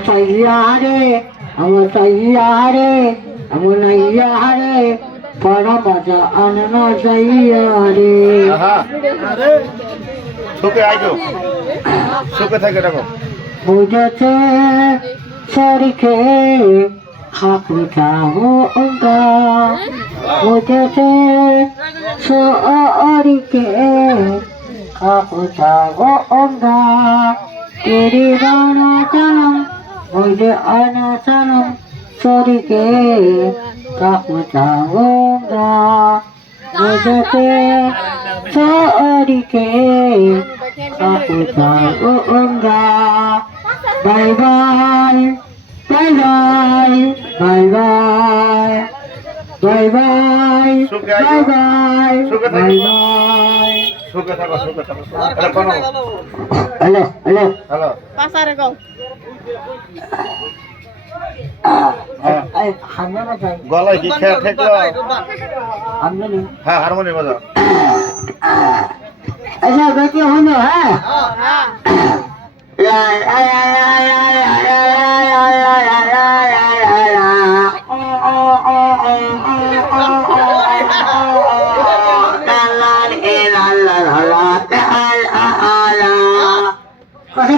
সাইয়ারে আমার সাইয়ারে আমার নাইয়ারে পড়া বাজা আননা সাইয়ারে সুখে আইজো সুখে থাকে রাখো বুঝেছে শরীকে হাকু চাও অঙ্গা বুঝেছে শরীকে হাকু চাও অঙ্গা তেরি গানা চালাম বুঝে আনা চালাম শরীকে হাকু চাও অঙ্গা বুঝেছে শরীকে হাকু চাও অঙ্গা bye bye bye bye bye bye bye bye bye bye bye bye সুখে থাকো এটা কোন হ্যালো হ্যালো হ্যালো পাসারে গাও হারমোনিয়াম বাজাই গলায় কি খেয়ে ঠেকলো হারমোনিয়াম হ্যাঁ হারমোনিয়াম বাজাও আচ্ছা বেটি হলো হ্যাঁ হ্যাঁ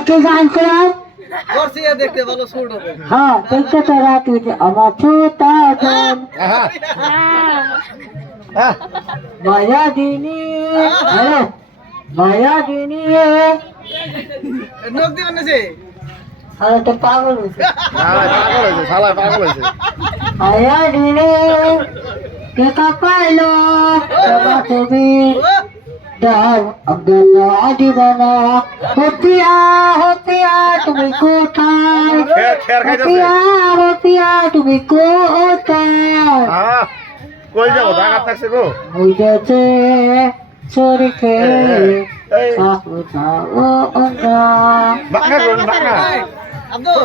কে গান করলাম দেখতে ভালো সুর হবে হ্যাঁ দেখতে তো রাত আমার ছোটা জন হ্যাঁ হ্যাঁ মায়া দিনী হ্যালো মায়া দিনী নোক দিবেন না যে আরে তো পাগল হয়েছে পাগল হয়েছে শালায় পাগল হয়েছে মায়া দিনী কে পাইলো তুমি দাও আব্দুল্লাহ দিবানা হতিয়া হতিয়া তুমি কোথায় খের খাইতেছে হতিয়া হতিয়া তুমি কোথায় হ্যাঁ কই যাবো ঢাকা থাকছে গো বুঝেছে শরীকে এই কাকু যাও অঙ্গা বাঁকা করুন বাঁকা আব্দুল